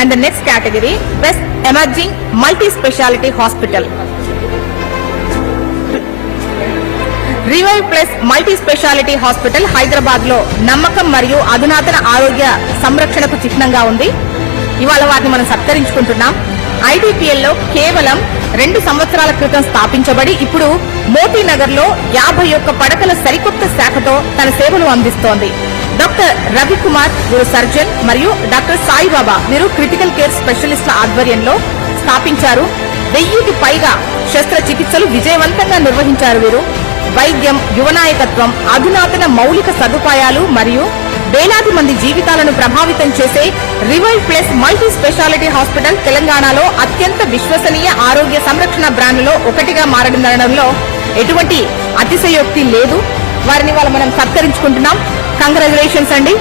And the next category, Best Emerging Multi-Speciality Hospital. Revive plus multi speciality hospital Hyderabad లో నమ్మకం మరియు అధునాతన ఆరోగ్య సంరక్షణకు చిహ్నంగా ఉంది. ఇవాళ వాటిని మనం సత్కరించుకుంటున్నాం. ఐడిపిఎల్ లో కేవలం 2 సంవత్సరాల క్రితం స్థాపించబడి ఇప్పుడు మోతీనగర్ లో 51 పడకల సరికొత్త శాఖతో తన సేవలు అందిస్తోంది. డాక్టర్ రవికుమార్ వీరు సర్జన్ మరియు డాక్టర్ సాయిబాబా వీరు క్రిటికల్ కేర్ స్పెషలిస్టుల ఆధ్వర్యంలో స్థాపించారు. 1000కి పైగా శస్త్రచికిత్సలు విజయవంతంగా నిర్వహించారు. వీరు వైద్యం, యువనాయకత్వం, అధునాతన మౌలిక సదుపాయాలు మరియు వేలాది మంది జీవితాలను ప్రభావితం చేసే revive plus multi speciality hospital తెలంగాణలో అత్యంత విశ్వసనీయ ఆరోగ్య సంరక్షణ బ్రాండ్లలో ఒకటిగా మారడంలో ఎటువంటి అతిశయోక్తి లేదు. వారిని మనం సత్కరించుకుంటున్నాం. కంగ్రాచులేషన్స్ అండి.